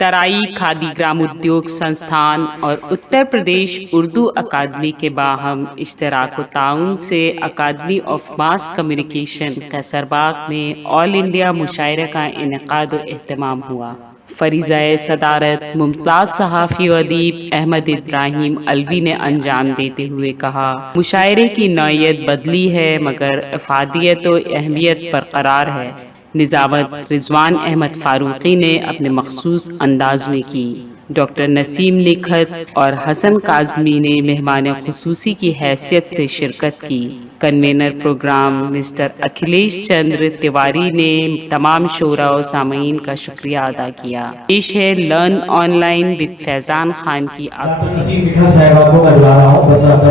तराई खादी ग्राम उद्योग संस्थान और उत्तर प्रदेश उर्दू अकादमी के बाहम इश्तराक ताउन से अकादमी ऑफ मास कम्युनिकेशन कैसरबाग में ऑल इंडिया मुशायरे का इनेकाद व एहतमाम हुआ। फरीज़ाए सदारत मुमताज़ सहाफ़ी व अदीब अहमद इब्राहिम अलवी ने अंजाम देते हुए कहा, मुशायरे की नौइयत बदली है मगर अफादियत व अहमियत बरकरार है। निज़ामत रिजवान अहमद फारूकी ने अपने मखसूस अंदाज में की। डॉक्टर नसीम निखत और हसन काज़मी ने मेहमान खुसूसी की हैसियत से शिरकत की। Convener programme mister Akhilesh Chandra Tiwari ने तमाम शोरा और सामीन का शुक्रिया अदा किया। पेश है learn online with Faizan Khan की डॉक्टर नसीम निखत साहिबा को मैं बुला रहा हूँ, बस आप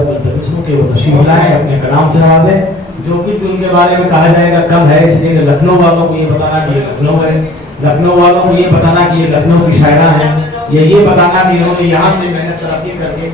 के वो तशरीफ लाएं, अपने कलाम से नवाजें। जो कुछ भी उनके बारे में कहा जाएगा कम है, इसलिए लखनऊ वालों को ये बताना कि ये लखनऊ है, लखनऊ वालों को ये बताना कि ये लखनऊ की शायरा है, ये बताना कि इन्होंने यहाँ से मेहनत तरक्की करके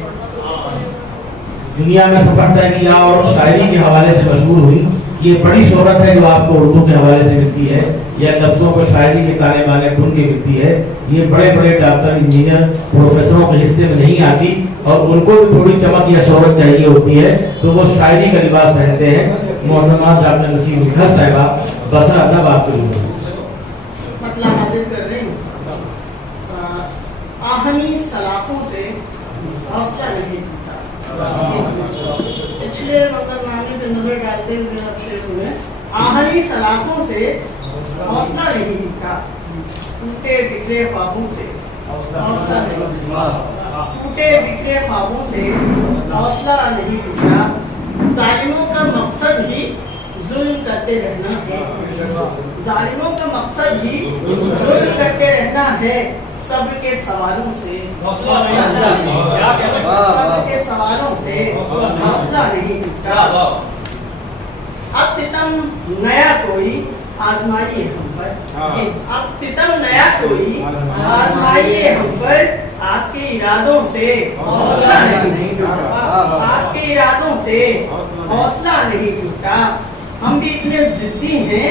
दुनिया में सफर तय किया और शायरी के हवाले से मशहूर हुई। ये बड़ी शोहरत है जो आपको उर्दू के हवाले से मिलती है, या लफ्ज़ों को शायरी के ताने बाने बुन के मिलती है। ये बड़े बड़े डॉक्टर इंजीनियर प्रोफेसरों के हिस्से में नहीं आती और उनको भी थोड़ी चमक या शोहरत चाहिए होती है, तो वो शायरी का लिबास पहनते हैं। मोहतरमा डॉक्टर नसीम निखत साहिबा बसरा अदब आपके लिए मतलब हाजिर कर रही हूँ। आहनी सलाखों से हौसला नहीं टूटा। पिछले मंजरनामे पे नजर डालते हुए अब शेर हुए, आहनी सलाखों से हौसला नहीं टूटा, टूटे बिखरे ख्वाबों से हौसला नहीं टूटा, टूटे बिखरे ख्वाबों से हौसला नहीं टूटा। जालिमों का मकसद ही जुल्म करते रहना है, जालिमों का मकसद ही जुल्म करते रहना है। सबके सवालों से सबके सवालों से हौसला नहीं टूटा। अब सितम नया कोई आजमाइए हम पर, अब सितम नया कोई आजमाइए हम पर। आपके इरादों से हौसला नहीं टूटा, आपके इरादों से हौसला नहीं टूटा। हम भी इतने जिद्दी हैं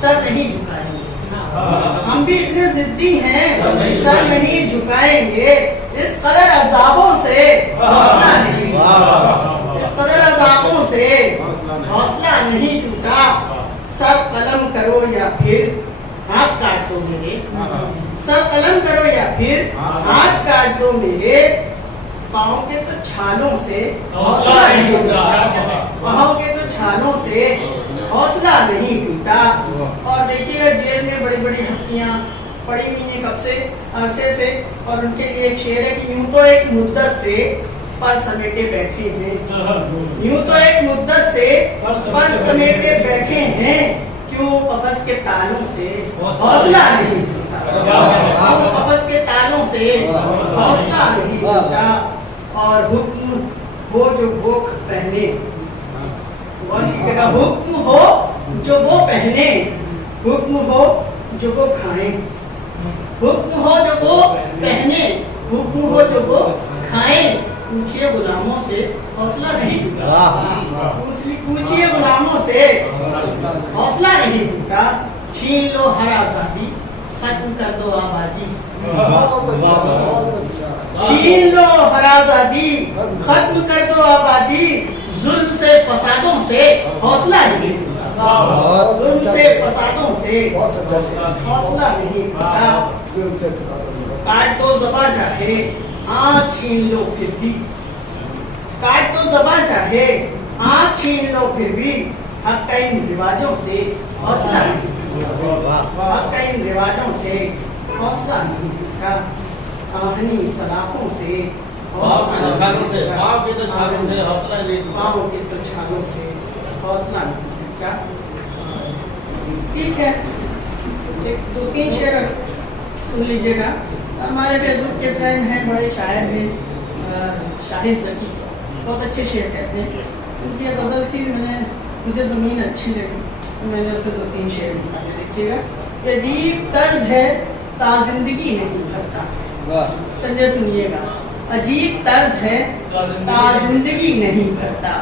सर नहीं झुकाएंगे, हम भी इतने जिद्दी हैं सर नहीं झुकाएंगे। इस कदर अज़ाबों से हौसला नहीं, इस कदर अज़ाबों से हौसला नहीं टूटा। सर कलम करो या फिर हाथ काट दो मेरे, सर कलम करो या फिर हाथ काट दो मेरे। पाँव के तो छालों से हौसला नहीं टूटा, पाँव के तो छालों से हौसला नहीं टूटा। और देखिएगा जेल में बड़ी बड़ी हस्तियां पड़ी हुई हैं कब से, अरसे से, और उनके लिए एक शेर है कि यूं तो एक मुद्दत से पर समेटे बैठे हैं, यूं तो एक मुद्दत से पर समेटे बैठे हैं। क्यों कब्ज़ के तालों से हौसला नहीं टूटा, क्यों कब्ज़ के तालों से हौसला नहीं टूटा। और हुक्म हो जो वो पहने, और की जगह हुक्म हो जो वो पहने, हुक्म हो जो वो खाएं, हुक्म हो जो वो पहने, हुक्म हो जो वो खाएं। पूछिए गुलामों से हौसला नहीं टूटा, पूछिए गुलामों से हौसला नहीं टूटा। छीन लो हर आज़ादी, खत्म कर दो आबादी, छीन लो हर आज़ादी, खत्म कर दो आबादी। जुल्म से फसादों से हौसला नहीं टूटा, जुल्म से फसादों से हौसला नहीं टूटा। काट दो ज़बां चाहे आँख छीन लो फिर भी, काट दो ज़बां चाहे आँख छीन लो फिर भी। हक का इन रिवाजों से हौसला नहीं टूटा, हक का इन रिवाजों से हौसला नहीं टूटा। आहनी सलाखों से छालों से, पाँव के तो छालों से हौसला नहीं टूटा, पाँव के तो छालों से हौसला नहीं टूटा। ठीक है, एक दो तीन शेर सुन लीजिएगा। हमारे फेसबुक के फ्रेंड हैं, बड़े शायर हैं, शाहिद ज़की, बहुत अच्छे शेर कहते हैं। उनकी गज़ल थी, मुझे ज़मीन अच्छी लगी तो मैंने उसके दो तीन शेर निकाले। देखिएगा, अजीब तर्ज है ताज़िंदगी नहीं करता, संजय सुनिएगा। अजीब तर्ज है ताज़िंदगी नहीं करता,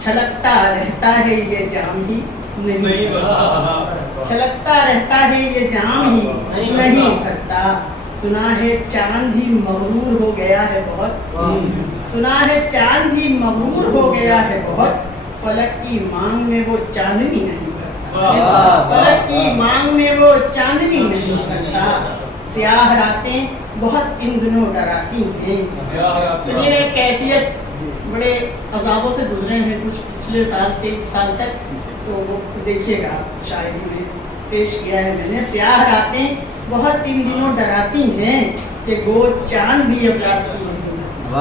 छलकता रहता है ये जाम ही नहीं, छलकता रहता है ये जाम ही नहीं करता। सुना है चांद ही मगरूर हो गया है बहुत, सुना है चांद ही मगरूर हो गया है बहुत, फलक की मांग में वो चांदनी नहीं भरता, फलक की मांग में वो चांदनी नहीं भरता, स्याह रातें बहुत इन दिनों डराती हैं। तो ये कैफियत बड़े अजाबों से गुजरे हैं कुछ पिछले साल से इस साल तक, तो वो देखिएगा शायरी में पेश किया है मैंने। स्याह रातें बहुत इन दिनों डराती हैं कि गोद चांद भी अब रात की नहीं भरता,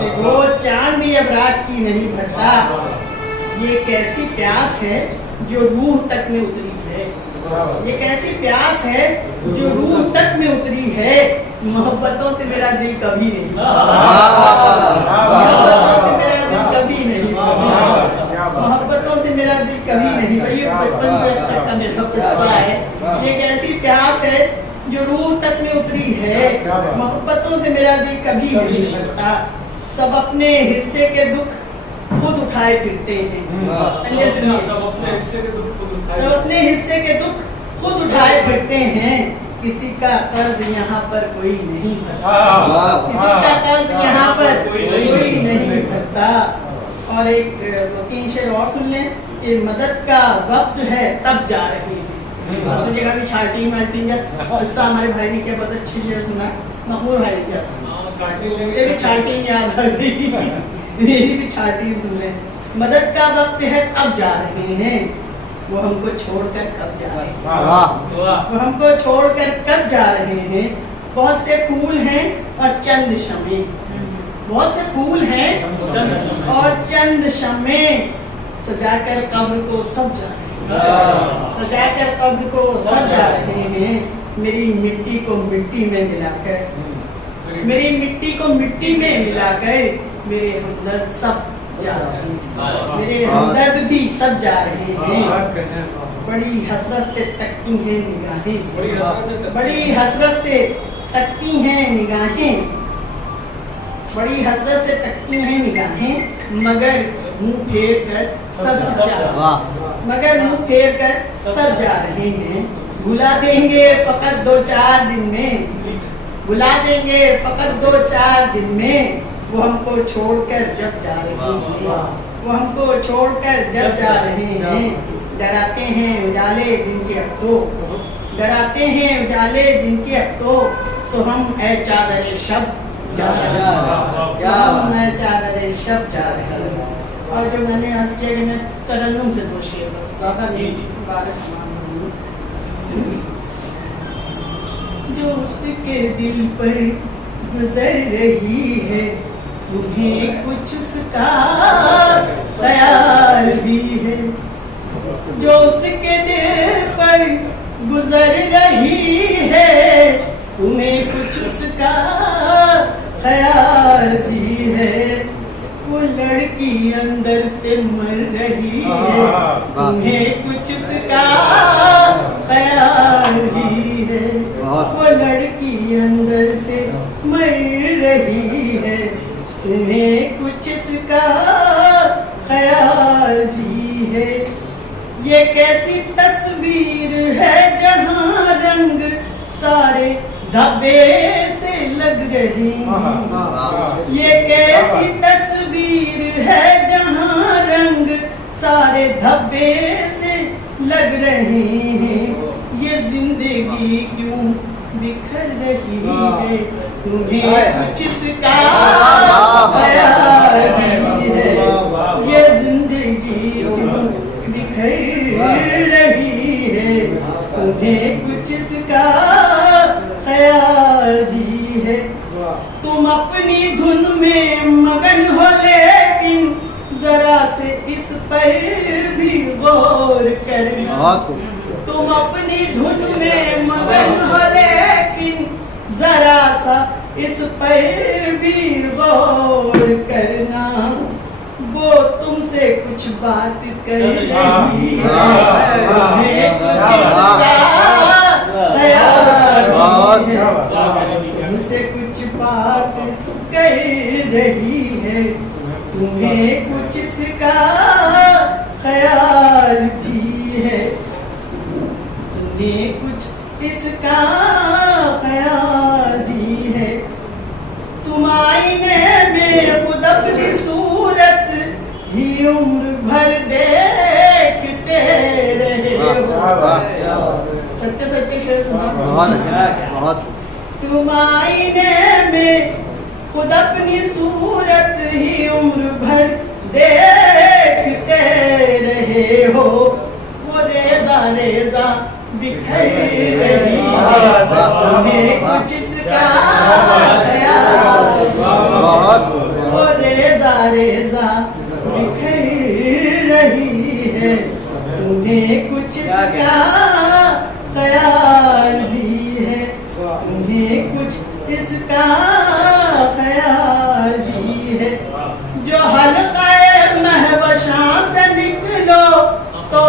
कि गोद चांद भी अब रात की नहीं भरता। ये कैसी प्यास है जो रूह तक में उतरी है, ये कैसी प्यास है जो रूह तक में उतरी है, मोहब्बतों से मेरा दिल कभी नहीं, मोहब्बतों से मेरा दिल कभी नहीं, मोहब्बतों से मेरा दिल कभी नहीं। ये बचपन से तक का मेरा किस्सा है। ये कैसी प्यास है जो रूह तक में उतरी है, मोहब्बतों से मेरा दिल कभी नहीं भरता। सब अपने हिस्से के दुख खुद उठाए फिरते हैं, सब अपने हिस्से के दुख खुद उठाए फिरते हैं, किसी का कर्ज यहाँ पर कोई नहीं भरता, किसी का कर्ज यहाँ पर कोई नहीं भरता। और एक दो तीन शेर और सुन लें। ये मदद का वक्त है तब जा रहे हैं, सुनिएगा भी छाटी माटी का किस्सा हमारे भाई ने क्या बहुत अच्छी शेर सुना, महमूद भाई ने क्या था, मुझे भी छाटी याद आ गई, मेरी भी छाटी सुन लें। मदद का वक्त है तब जा रहे हैं, वो हमको छोड़कर कब जा रहे हैं, वो हमको छोड़कर कब जा रहे हैं। बहुत से फूल हैं और चंद शमे, बहुत से फूल हैं और चंद शमे, सजाकर कब्र को सब जा रहे हैं, सजाकर कब्र को सब जा रहे हैं। मेरी मिट्टी को मिट्टी में मिलाकर, मेरी मिट्टी को मिट्टी में मिलाकर, मेरे हमदर्द सब जा रहे हैं, मेरे हमदर्द भी सब जा रहे हैं। बड़ी हसरत से तकती हैं निगाहें, बड़ी हसरत से तकती हैं निगाहें, बड़ी हसरत से तकती हैं निगाहें, मगर मुंह फेर कर सब जा, मगर मुंह फेर कर सब जा रहे हैं। भुला देंगे फकत 2-4 दिन में, भुला देंगे फकत 2-4 दिन में, वो हमको छोड़कर जब जा रहे हैं, वो हमको छोड़कर जब जा रहे हैं। डराते हैं उजाले दिन के अब तो, डराते हैं उजाले दिन के अब तो, सो हम ऐ चादरे शब जा रहे हैं, सो हम ऐ चादरे शब जा रहे हैं। और जो मैंने अर्ज किया कि मैं तरन्नुम से दो शेर बस ज़्यादा नहीं, बारह समान जो उसके दिल पर गुजर रही है, तुम्हें कुछ उसका ख्याल भी है, जो उसके दिल पर गुजर रही है, तुम्हें कुछ उसका ख्याल भी है। वो लड़की अंदर से मर रही है, तुम्हें कुछ उसका ख्याल भी है। वो लड़की अंदर से मर रही है, तुम्हें कुछ इसका ख्याल भी है। ये कैसी तस्वीर है जहाँ रंग सारे धब्बे से लग रहे हैं, ये कैसी तस्वीर है जहाँ रंग सारे धब्बे से लग रहे हैं। ये जिंदगी क्यों बिखर रही है, तुम्हें कुछ इसका ख्याल भी है। ये जिंदगी क्यों बिखर रही है, तुम्हें कुछ इसका ख्याल भी है। तुम अपनी धुन में मगन हो, लेकिन जरा से इस पर भी गौर करना। तुम अपनी धुन में मगन हो, लेकिन जरा सा इस पर भी गौर करना। वो तुमसे कुछ बात कर रही है, तुम्हें कुछ इसका ख्याल है। तुमसे कुछ बात कर रही है, तुम्हें कुछ इसका ख्याल भी है, तुम्हें कुछ इसका ख्याल उम्र भर देखते रहे हो। सच्चे सच्चे शेर सुना। बहुत अच्छा, बहुत। तुम आईने में खुद अपनी सूरत ही उम्र भर देखते रहे हो। वो रेजा रेजा बिखर रही है, तुम्हें कुछ इसका ख्याल। वो रेजा रेजा बिखर रही है, तुम्हें कुछ इसका ख्याल भी है, तुम्हें कुछ इसका ख्याल भी है। जो हल्क़े महवशां से निकलो तो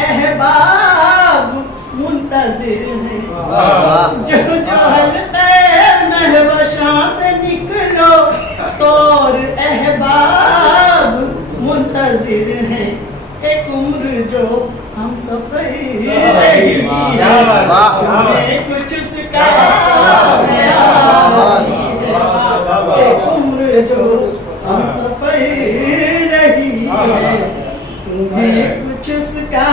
अहबाब मुंतज़िर है। जो हल्क़े महवशां से निकलो तो अहबाब मुंतज़िर है। एक उम्र जो हम सफर रही है, तुम्हें कुछ उसका ख्याल भी है। एक उम्र जो हम सफर रही है, तुम्हें कुछ उसका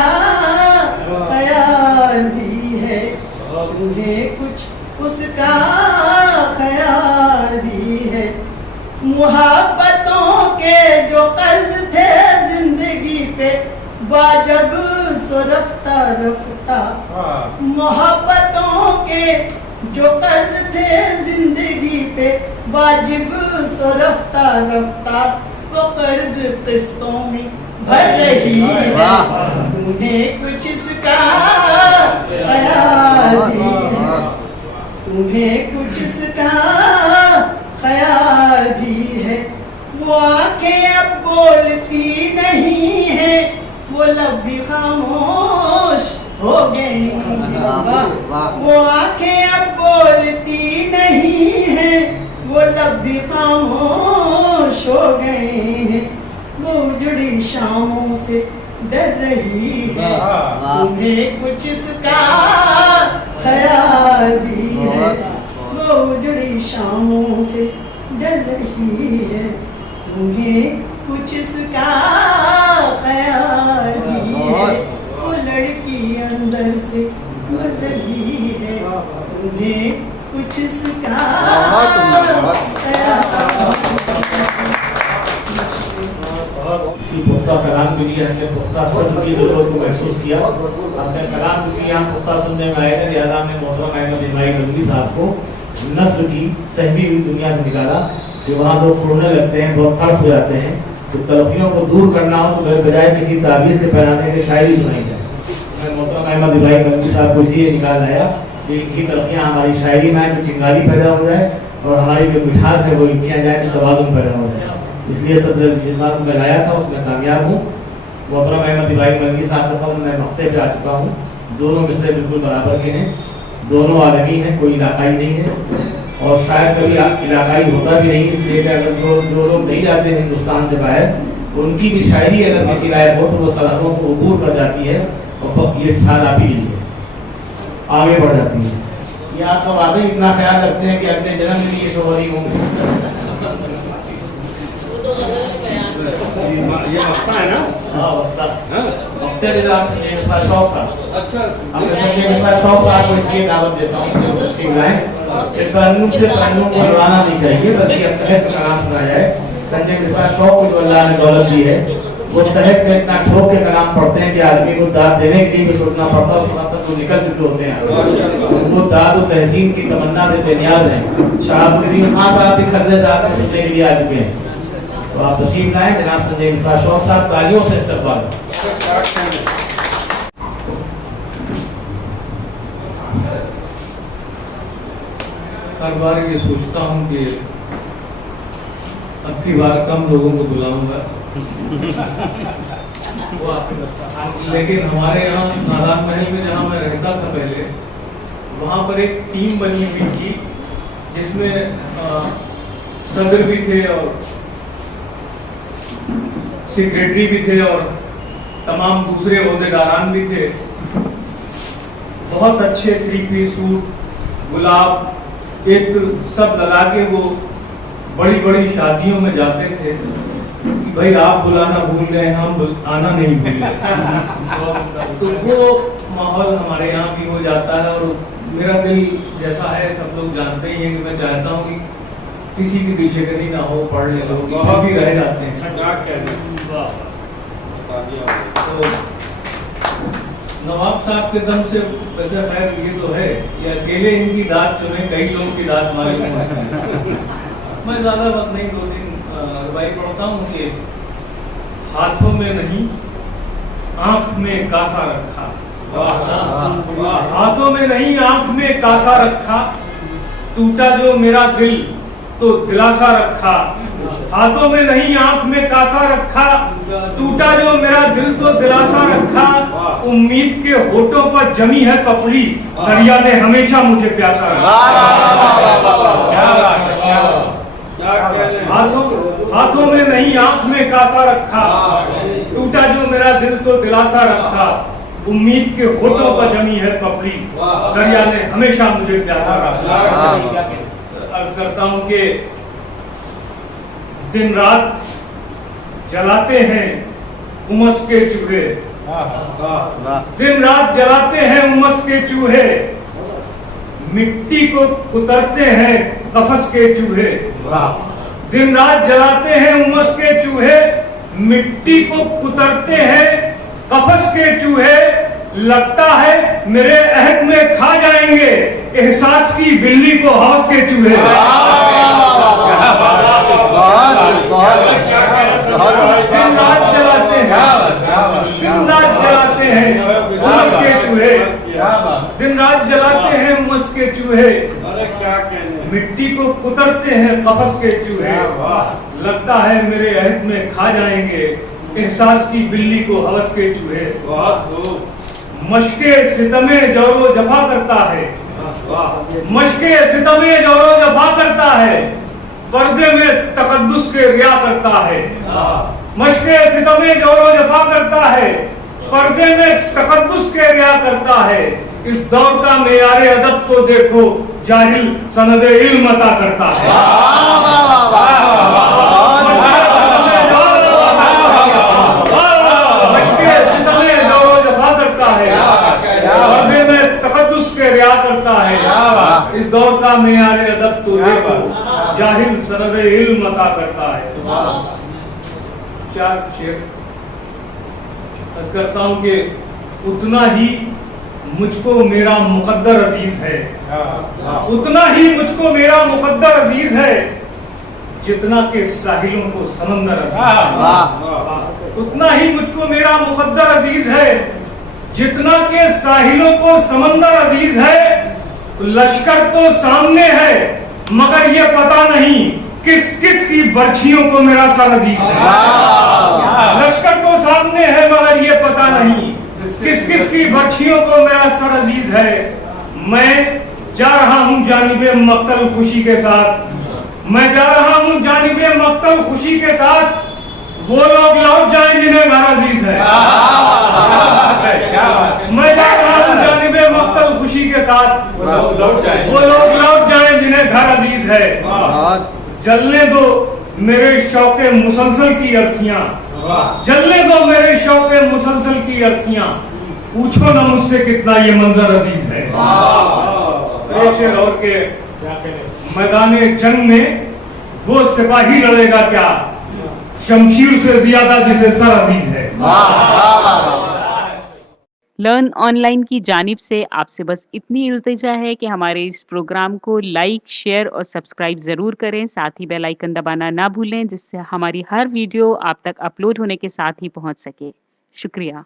ख्याल भी है, तुम्हें कुछ उसका ख्याल भी है। मुहब्बतों के जो कर्ज थे जिंदगी पे वाजब सो रफ्ता रफ्ता, मोहब्बतों के जो कर्ज थे जिंदगी पे वाजिब सो रफ्ता रफ्ता, वो कर्ज किस्तों में भर रही है, तुम्हें कुछ इसका ख्याल भी है, तुम्हें कुछ इसका ख्याल भी है। वो आंखें अब बोलती नहीं है, वो लब भी खामोश हो गई हैं। वो आंखें अब बोलती नहीं है, वो लब भी खामोश हो गए हैं। वो उजड़ी शामों से डर रही है, तुम्हें कुछ इसका ख्याल भी है। वो उजड़ी शामों से डर रही है, तुम्हें कुछ इसका ख्याल भी है। वो लड़की अंदर से मर रही है, तुम्हें कुछ इसका इसी पुख्ता कलाम के लिए हमने पुख्ता सब्र की जरूरत को महसूस किया। अपने कलाम के लिए यहाँ पुख्ता सुनने में आएगा, लिहाजा हमने मोहतरम अहमद इस्माइल गंगवी साहब को नस्ल की सहमी हुई दुनिया से निकाला। कि वहाँ लोग छोड़ने लगते हैं, बहुत तड़प हो जाते हैं, तो तलखियों को दूर करना हो तो बजाय किसी तावीज़ के पहनाने के शायरी सुनाई जाए। मैं मोहतरम अहमद इस्माइल गंगवी साहब को इसी निकाल आया कि इनकी तलखियाँ हमारी शायरी में तो चिंगारी पैदा हो जाए और हमारी जो मिठास है वो इनकियाँ जाए तो तवाज़ुन पैदा हो जाए। इसलिए सब जिस बात में लाया था उसमें कामयाब हूँ। मोहतरम अहमद इस्माइल गंगवी साहब से कबल मैं मक्ते पे आ चुका हूँ। दोनों मिसरे बिल्कुल बराबर के हैं, दोनों आलमी हैं, कोई इलाकाई नहीं है और शायद कभी इलाकाई होता भी नहीं। इसलिए कि अगर जो लोग नहीं जाते हिंदुस्तान से बाहर, उनकी भी शायरी अगर किसी लायक हो तो वो सरहदों को अबूर कर जाती है और ये ख्याल आप ही लीजिए आगे बढ़ जाती है। ये आप सब आगे इतना ख्याल रखते हैं कि अगले जन्म में ये शोहरी होंगे। ये वक्ता है ना? हाँ वक्ता वक्ते निज़ाम संजय मिश्रा शौक साहब। अच्छा, अब मैं संजय मिश्रा शौक साहब को इसलिए दावत देता हूँ कि उसकी बुलाएं। इस तरन्नुम से तरन्नुम को लगाना नहीं चाहिए, बल्कि अब तहत का कलाम सुना जाए। संजय मिश्रा शौक को जो अल्लाह ने दौलत दी है, वो तहत में इतना ठोक के कलाम पढ़ते हैं कि आदमी को दाद देने के लिए भी सोचना पड़ता है, उस वक्त तक वो निकल चुके होते हैं। वो दाद और तहसीन की तमन्ना से बेनियाज हैं। शहाबुद्दीन खान साहब भी खर्दे दाद में सुनने के लिए आ चुके हैं। तो आप तशरीफ लाएं जनाब संजय मिश्रा शौक साहब, तालियों से इस्तकबाल। हर बार ये सोचता हूँ कि अब की बार कम लोगों को बुलाऊंगा, लेकिन हमारे यहाँ नारायण महल में जहाँ मैं रहता था पहले, वहाँ पर एक टीम बनी हुई थी जिसमें सदर भी थे और सेक्रेटरी भी थे और तमाम दूसरे ओहदेदारान भी थे। बहुत अच्छे 3 पीस सूट, गुलाब, इत्र सब लगा के वो बड़ी बड़ी शादियों में जाते थे। कि भाई आप बुलाना भूल गए, हम आना नहीं भूल गए। तो वो माहौल हमारे यहाँ भी हो जाता है। और मेरा दिल जैसा है सब लोग जानते ही हैं कि मैं चाहता हूँ कि किसी की पीछेकरी ना हो, पढ़ ले लोग भी रह जाते हैं। तो नवाब साहब के दम से वैसे खैर ये तो है कि अकेले इनकी दाद चुने, कई लोगों की दाद मालूम है। मैं ज़्यादा बात नहीं, 2-3 रवाई पढ़ता हूँ कि हाथों में नहीं आँख में कासा रखा, हाथों में नहीं आँख में कासा रखा, टूटा जो मेरा दिल तो दिलासा रखा, हाथों में नहीं आँख में कासा रखा, टूटा जो मेरा दिल तो दिलासा रखा, उम्मीद के होठों पर जमी है पपड़ी, दरिया ने हमेशा मुझे प्यासा रखा। हाथों में नहीं आँख में कासा रखा, टूटा जो मेरा दिल तो दिलासा रखा, उम्मीद के होठों पर जमी है पपड़ी, दरिया ने हमेशा मुझे प्यासा रखा। अर्ज करता हूं कि दिन रात जलाते हैं उमस के चूहे, दिन रात जलाते हैं उमस के चूहे, मिट्टी को कुतरते हैं कफस के चूहे, दिन रात जलाते हैं उमस के चूहे, मिट्टी को कुतरते हैं कफस के चूहे, लगता है मेरे अहद में खा जाएंगे एहसास की बिल्ली को हौस के चूहे। दिन रात जलाते हैं, दिन रात जलाते हैं उमस के चूहे, दिन रात जलाते हैं उमस के चूहे, मिट्टी को कुतरते हैं कफस के चूहे, लगता है मेरे अहद में खा जाएंगे एहसास की बिल्ली को हवस के चूहे। मशके सितमे जोरो जफा करता है, मशके सितमे जोरो जफा करता है, पर्दे में तकद्दुस के रिया करता है, मशके सितमे जोरो जफा करता है, पर्दे में तकद्दुस के रिया करता है, इस दौर का मेयारे अदब तो देखो जाहिल सनदे इल्म अता करता है। करता है, इस दौर का मेयारे अदब तो देखो जाहिल सनद इल्म अता करता है। 4 शेर अर्ज करता हूं कि उतना ही मुझको मेरा मुकद्दर अजीज है, उतना ही मुझको मेरा मुकद्दर अजीज है, जितना के साहिलों को समंदर अजीज है, उतना ही मुझको मेरा मुकद्दर अजीज है, जितना के साहिलों को समंदर अजीज है। लश्कर तो सामने है मगर ये पता नहीं किस किस की बर्छियों को मेरा सर अजीज है। लश्कर तो सामने है मगर ये पता नहीं किस किस की बर्छियों को मेरा सर अजीज है। मैं जा रहा हूँ जानिबे मक्तल खुशी के साथ, मैं जा रहा हूँ जानिबे मक्तल खुशी के साथ, वो लोग लौट जाएं जिन्हें घर अजीज है। मैं जा रहा हूँ जानिबे मक्तल खुशी के साथ, वो लोग लौट जाएं जिन्हें घर अजीज है। जलने दो मेरे शौके मुसलसल की अर्थियां, जलने दो मेरे शौके मुसलसल की अर्थियां, पूछो ना मुझसे कितना ये मंजर अजीज है। और के मैदाने जंग में वो सिपाही लड़ेगा क्या शमशीर से ज्यादा जिसे सर अजीज है। लर्न ऑनलाइन की जानिब से आपसे बस इतनी इल्तिजा है कि हमारे इस प्रोग्राम को लाइक, शेयर और सब्सक्राइब ज़रूर करें। साथ ही बेल आइकन दबाना ना भूलें जिससे हमारी हर वीडियो आप तक अपलोड होने के साथ ही पहुंच सके। शुक्रिया।